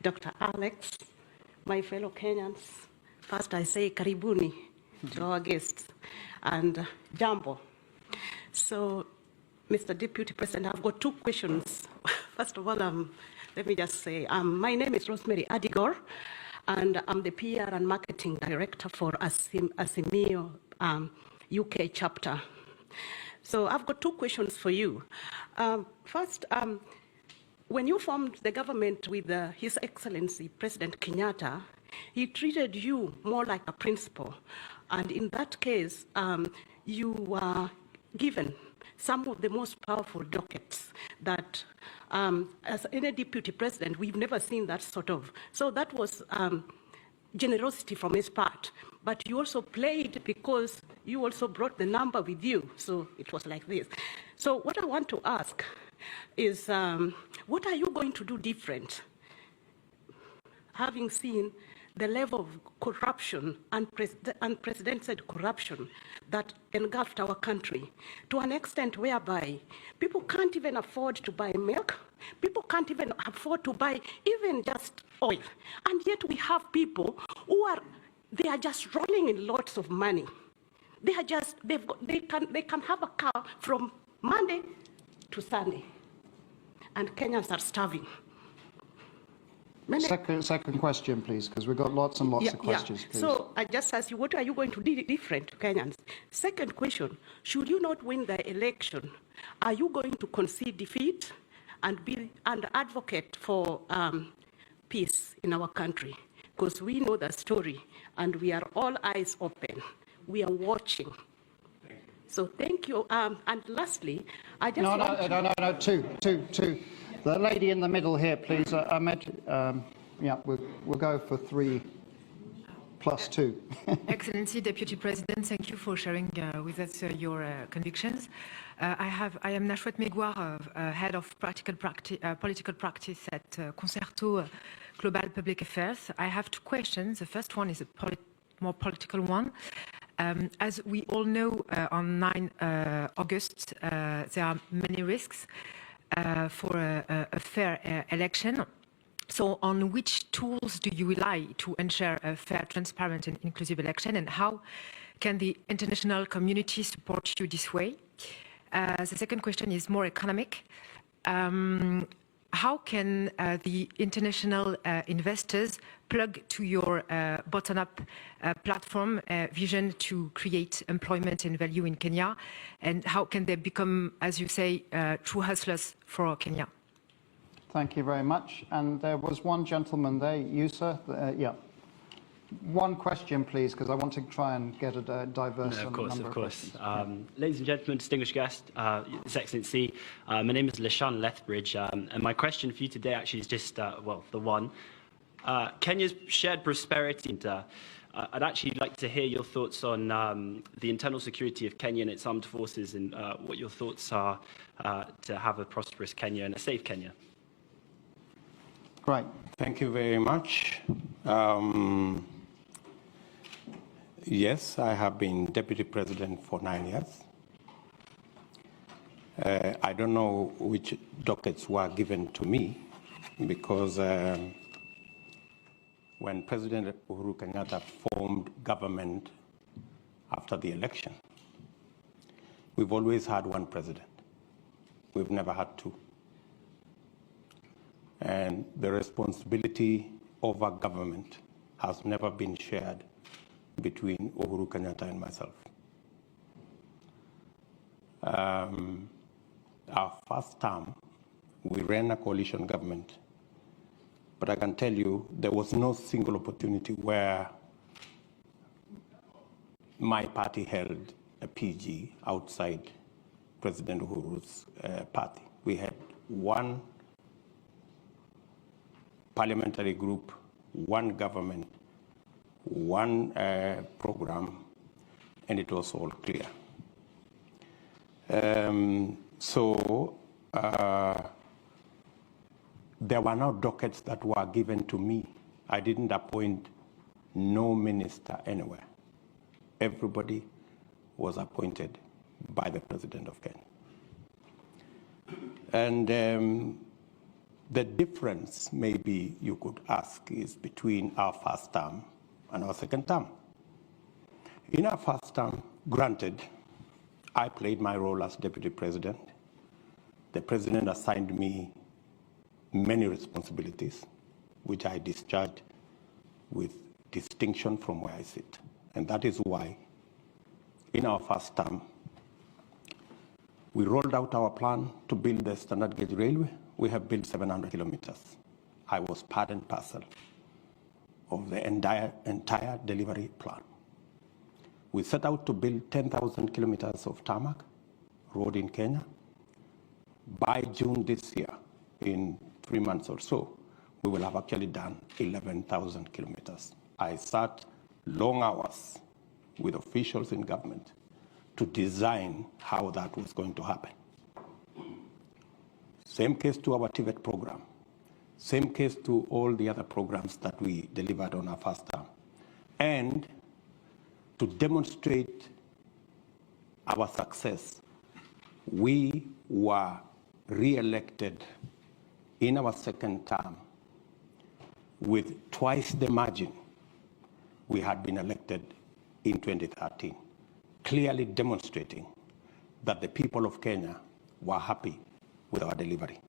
Dr. Alex, my fellow Kenyans. First, I say karibuni to our guests and jambo. So, Mr. Deputy President, I've got two questions. First of all, let me just say, my name is Rosemary Adigor, and I'm the PR and Marketing Director for Asimio UK chapter. So I've got two questions for you. First, when you formed the government with His Excellency President Kenyatta, he treated you more like a principal. And in that case, you were given some of the most powerful dockets that, as any deputy president, we've never seen that sort of. So that was generosity from his part. But you also played because you also brought the number with you. So it was like this. So what I want to ask is, what are you going to do different, having seen the level of corruption, unprecedented corruption that engulfed our country to an extent whereby people can't even afford to buy milk, people can't even afford to buy even just oil. And yet we have people who they are just rolling in lots of money. They are just, they can have a car from Monday to Sunday. And Kenyans are starving. Second question, please, because we've got lots and lots of questions, please. So I just ask you, what are you going to do different to Kenyans? Second question, should you not win the election, are you going to concede defeat and be an advocate for peace in our country? Because we know the story and we are all eyes open. We are watching. So thank you. And lastly, I just No, two. The lady in the middle here, please. Ahmed, yeah, we'll go for 3 plus 2. Excellency, Deputy President, thank you for sharing with us your convictions. I am Nashwat Megwar, Head of Political Practice at Concerto Global Public Affairs. I have 2 questions. The first one is a more political one. As we all know, on 9 August, there are many risks for a fair election. So on which tools do you rely to ensure a fair, transparent and inclusive election, and how can the international community support you this way? The second question is more economic. How can the international investors plug to your bottom-up platform vision to create employment and value in Kenya? And how can they become, as you say, true hustlers for Kenya? Thank you very much. And there was one gentleman there, you, sir. Yeah. One question, please, because I want to try and get a diverse number of questions. Ladies and gentlemen, distinguished guest, His Excellency, my name is Lashan Lethbridge, and my question for you today actually is just, well, the one. Kenya's shared prosperity, and I'd actually like to hear your thoughts on the internal security of Kenya and its armed forces, and what your thoughts are to have a prosperous Kenya and a safe Kenya. Great. Thank you very much. Yes, I have been Deputy President for 9 years. I don't know which dockets were given to me, because when President Uhuru Kenyatta formed government after the election, we've always had one president. We've never had 2. And the responsibility over government has never been shared between Uhuru Kenyatta and myself. Our first term, we ran a coalition government, but I can tell you there was no single opportunity where my party held a PG outside President Uhuru's party. We had one parliamentary group, one government, one program, and it was all clear. There were no dockets that were given to me. I didn't appoint no minister anywhere. Everybody was appointed by the President of Kenya. And The difference, maybe you could ask, is between our first term and our second term. In our first term, granted, I played my role as deputy president. The president assigned me many responsibilities, which I discharged with distinction from where I sit. And that is why, in our first term, we rolled out our plan to build the standard gauge railway. We have built 700 kilometers. I was part and parcel of the entire delivery plan. We set out to build 10,000 kilometers of tarmac road in Kenya. By June this year, in 3 months or so, we will have actually done 11,000 kilometers. I sat long hours with officials in government to design how that was going to happen. Same case to our TVET program. Same case to all the other programs that we delivered on our first term. And to demonstrate our success, we were re-elected in our second term with twice the margin we had been elected in 2013, clearly demonstrating that the people of Kenya were happy with our delivery.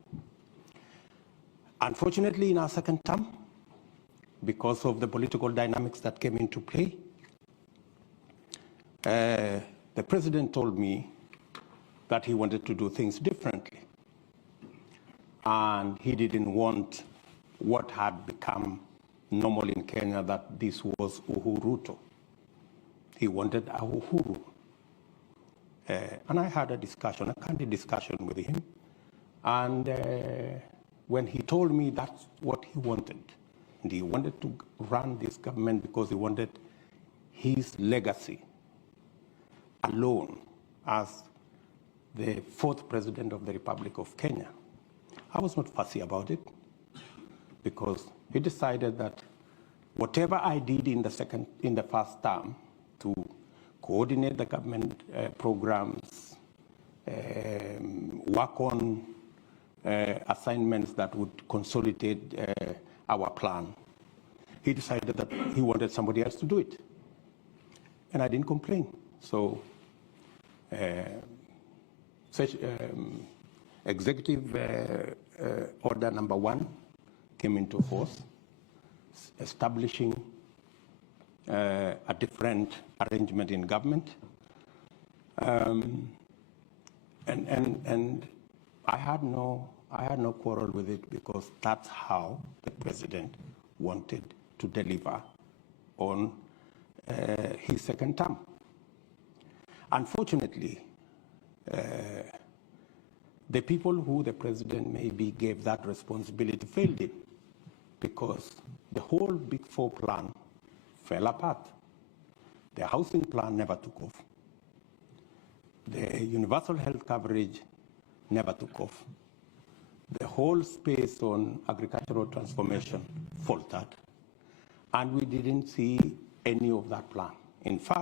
Unfortunately, in our second term, because of the political dynamics that came into play, the president told me that he wanted to do things differently. And he didn't want what had become normal in Kenya, that this was Ruto. He wanted a Uhuru. And I had a discussion, a candid discussion with him. And when he told me that's what he wanted, and he wanted to run this government because he wanted his legacy alone as the fourth president of the Republic of Kenya, I was not fussy about it, because he decided that whatever I did in the first term to coordinate the government programs, work on assignments that would consolidate our plan, he decided that he wanted somebody else to do it. And I didn't complain. So executive order number 1 came into force, establishing a different arrangement in government. And I had no quarrel with it, because that's how the president wanted to deliver on his second term. Unfortunately, the people who the president maybe gave that responsibility failed him, because the whole Big Four plan fell apart. The housing plan never took off. The universal health coverage never took off. The whole space on agricultural transformation faltered. And we didn't see any of that plan. In fact,